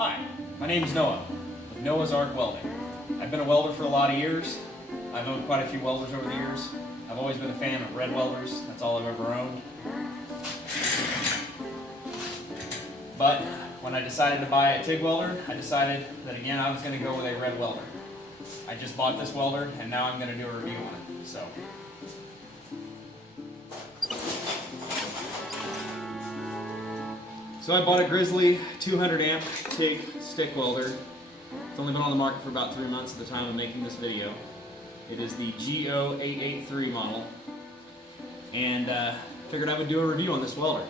Hi, my name is Noah with Noah's Arc Welding. I've been a welder for a lot of years. I've owned quite a few welders over the years. I've always been a fan of red welders. That's all I've ever owned. But when I decided to buy a TIG welder, I decided that again I was going to go with a red welder. I just bought this welder and now I'm going to do a review on it. So I bought a Grizzly 200 amp TIG stick welder. It's only been on the market for about 3 months at the time of making this video. It is the G0883 model, and figured I would do a review on this welder.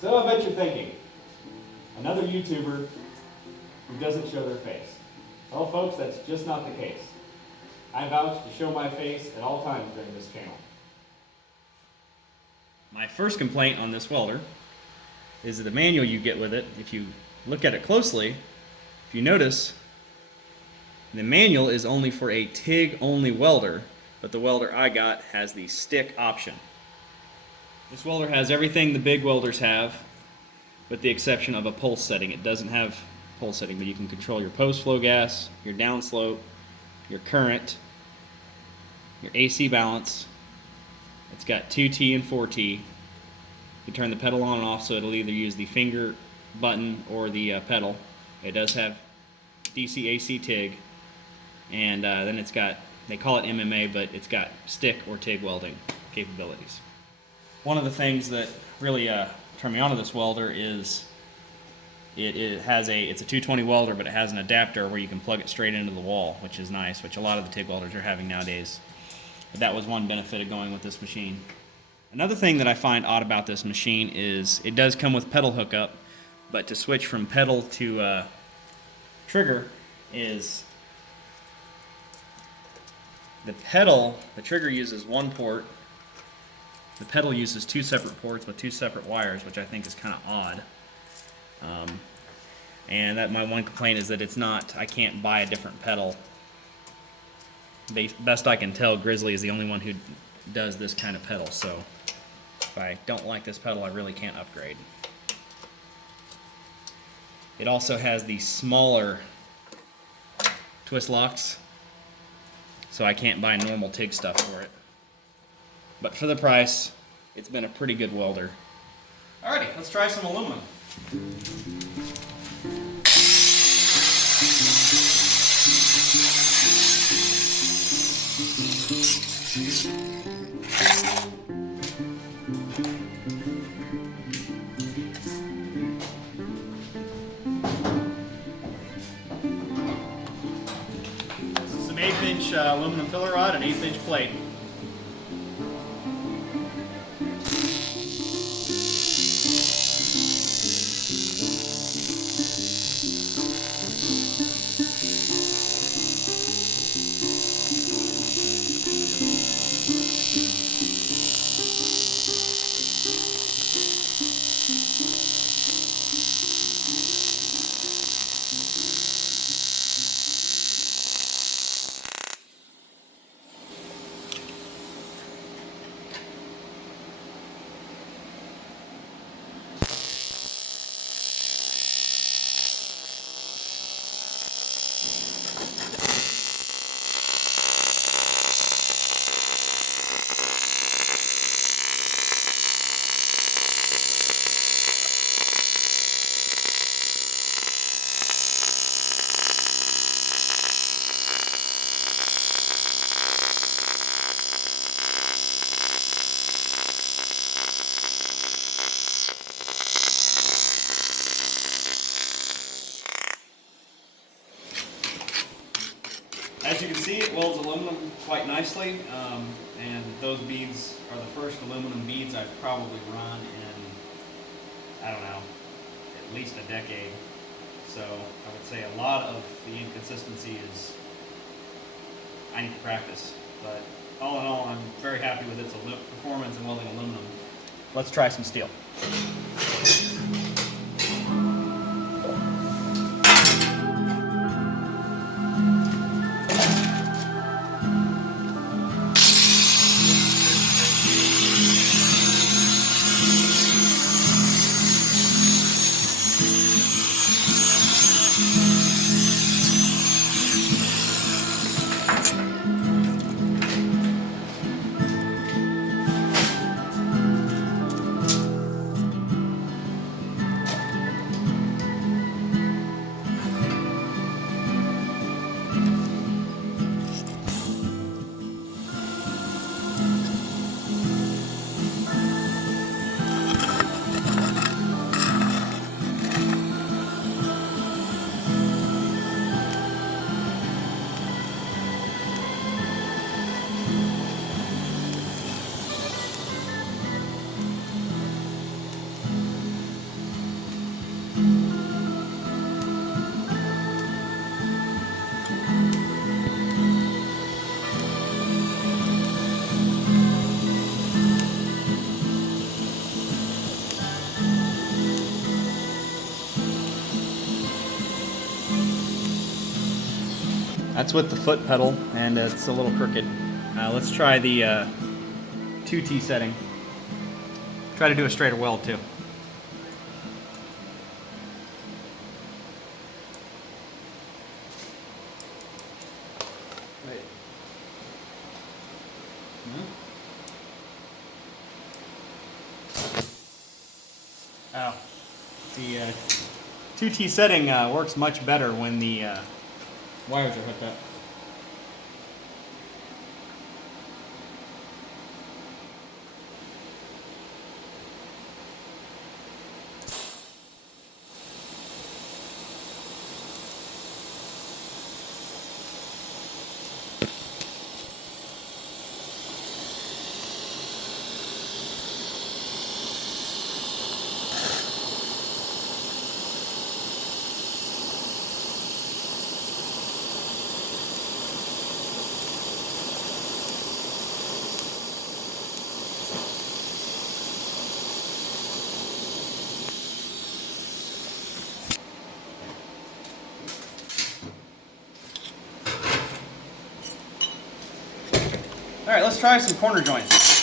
So I bet you're thinking, another YouTuber who doesn't show their face. Well folks, that's just not the case. I vouch to show my face at all times during this channel. My first complaint on this welder is that the manual you get with it, if you look at it closely, if you notice, the manual is only for a TIG only welder, but the welder I got has the stick option. This welder has everything the big welders have, with the exception of a pulse setting. It doesn't have pulse setting, but you can control your post flow gas, your downslope, your current, your AC balance. It's got 2T and 4T. You can turn the pedal on and off, so it'll either use the finger button or the pedal. It does have DC AC TIG, and then it's got, they call it MMA, but it's got stick or TIG welding capabilities. One of the things that really turned me onto this welder is it's a 220 welder, but it has an adapter where you can plug it straight into the wall, which is nice, which a lot of the TIG welders are having nowadays. But that was one benefit of going with this machine. Another thing that I find odd about this machine is it does come with pedal hookup, but to switch from pedal to trigger is the trigger uses one port, the pedal uses two separate ports with two separate wires, which I think is kind of odd. And that my one complaint is that I can't buy a different pedal. Best I can tell, Grizzly is the only one who does this kind of pedal, so if I don't like this pedal, I really can't upgrade. It also has the smaller twist locks, so I can't buy normal TIG stuff for it. But for the price, it's been a pretty good welder. Alrighty, let's try some aluminum. This is an 1/8" aluminum filler rod and 1/8" plate. As you can see, it welds aluminum quite nicely, and those beads are the first aluminum beads I've probably run in, I don't know, at least a decade. So I would say a lot of the inconsistency is I need to practice. But all in all, I'm very happy with its performance in welding aluminum. Let's try some steel. That's with the foot pedal, and it's a little crooked. Let's try the 2T setting. Try to do a straighter weld too. Right. Oh, the 2T setting works much better when the wires are hooked up. All right, let's try some corner joints.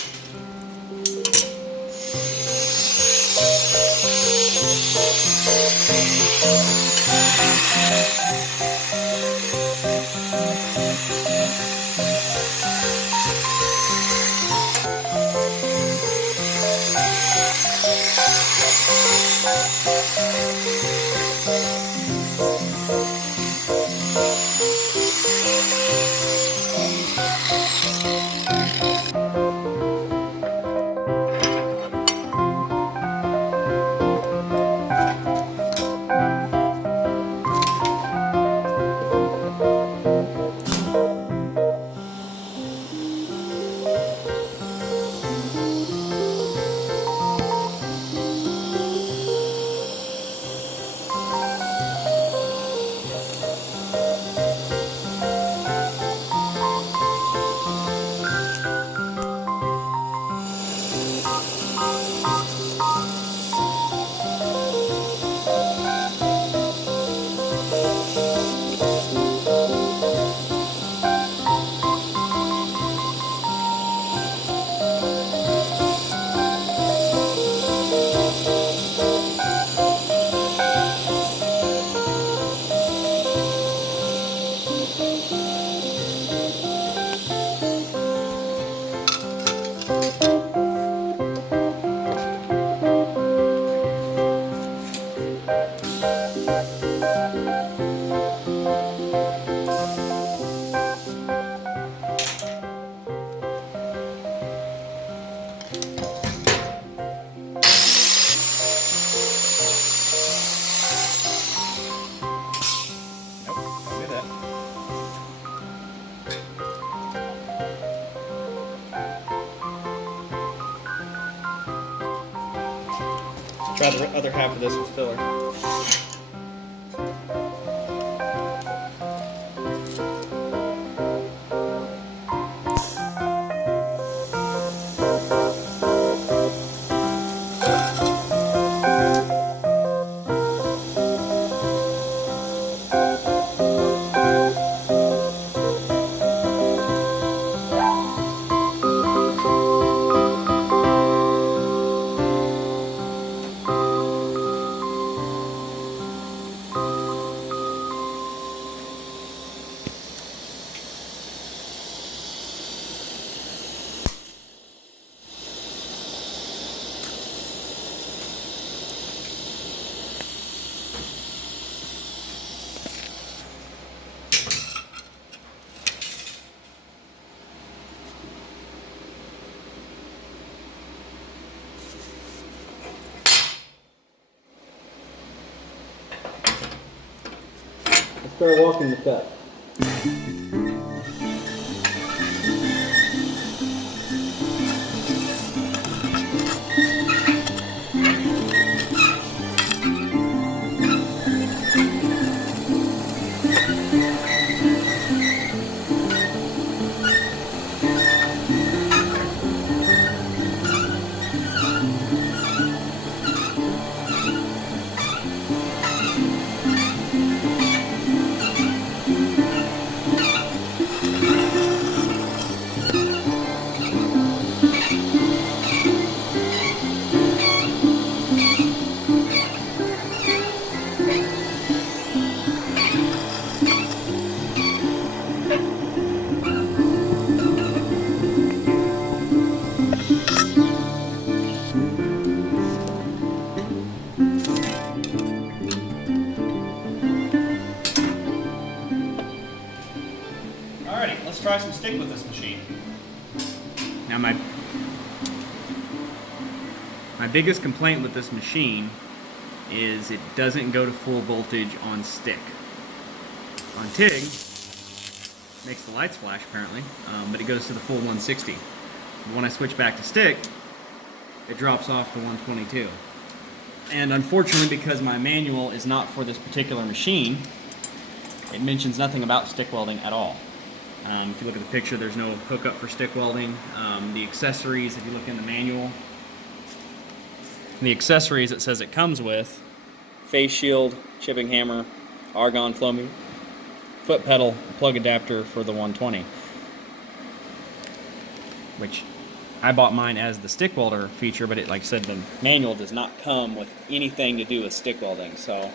Try the other half of this with filler. Start walking the cut. try some stick with this machine. Now my biggest complaint with this machine is it doesn't go to full voltage on stick. On TIG, makes the lights flash apparently, but it goes to the full 160. When I switch back to stick, it drops off to 122. And unfortunately, because my manual is not for this particular machine, it mentions nothing about stick welding at all. If you look at the picture, there's no hookup for stick welding. The accessories, if you look in the manual, the accessories it says it comes with: face shield, chipping hammer, argon flow meter, foot pedal, plug adapter for the 120. Which I bought mine as the stick welder feature, but it, like I said, the manual does not come with anything to do with stick welding. So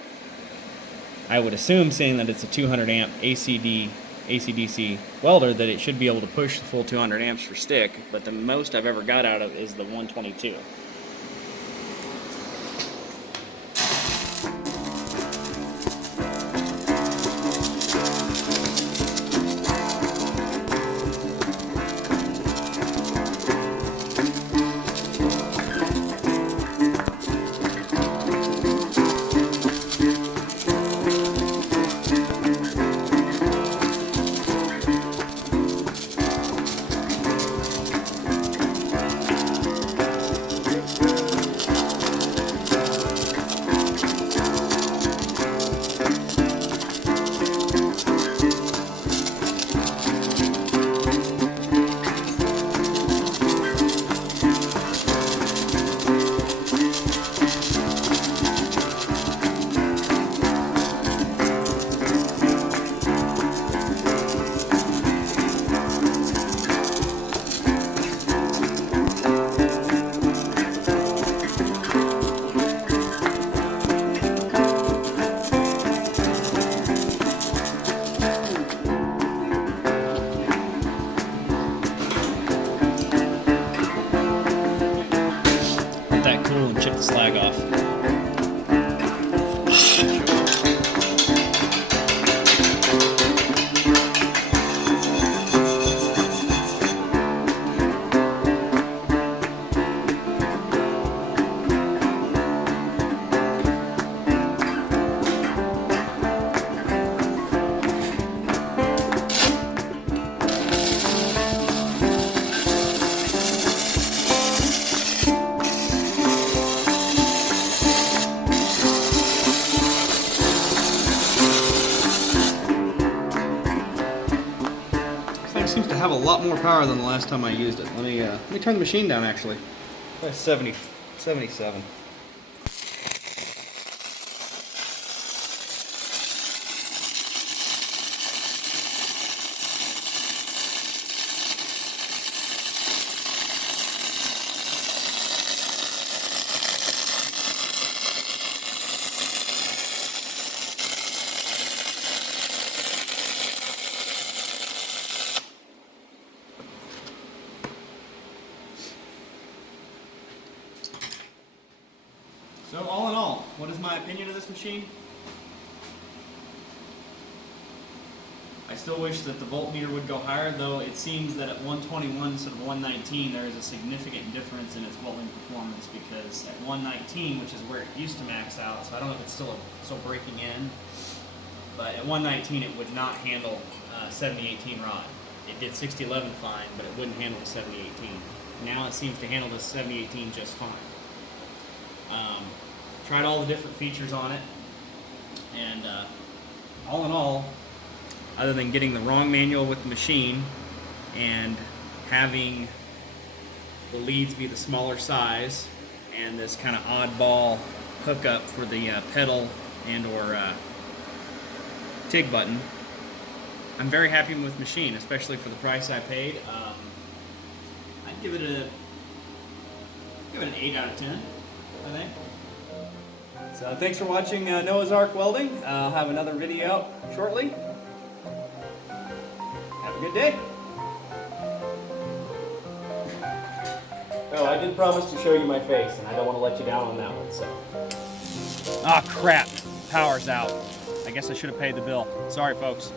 I would assume, saying that it's a 200 amp AC/DC welder, that it should be able to push the full 200 amps for stick, but the most I've ever got out of is the 122. That cool and chip the slag off. Seems to have a lot more power than the last time I used it. Let me turn the machine down actually. That's 77. So all in all, what is my opinion of this machine? I still wish that the voltmeter would go higher, though it seems that at 121 instead of 119 there is a significant difference in its welding performance, because at 119, which is where it used to max out, so I don't know if it's still breaking in, but at 119 it would not handle 7018 rod. It did 6011 fine, but it wouldn't handle the 7018. Now it seems to handle the 7018 just fine. Tried all the different features on it, and all in all, other than getting the wrong manual with the machine and having the leads be the smaller size and this kind of oddball hookup for the pedal and or TIG button, I'm very happy with the machine, especially for the price I paid. I'd give it an 8 out of 10, I think. So thanks for watching Noah's Ark Welding. I'll have another video out shortly. Have a good day. Oh, I did promise to show you my face, and I don't want to let you down on that one, so. Ah, crap. Power's out. I guess I should have paid the bill. Sorry, folks.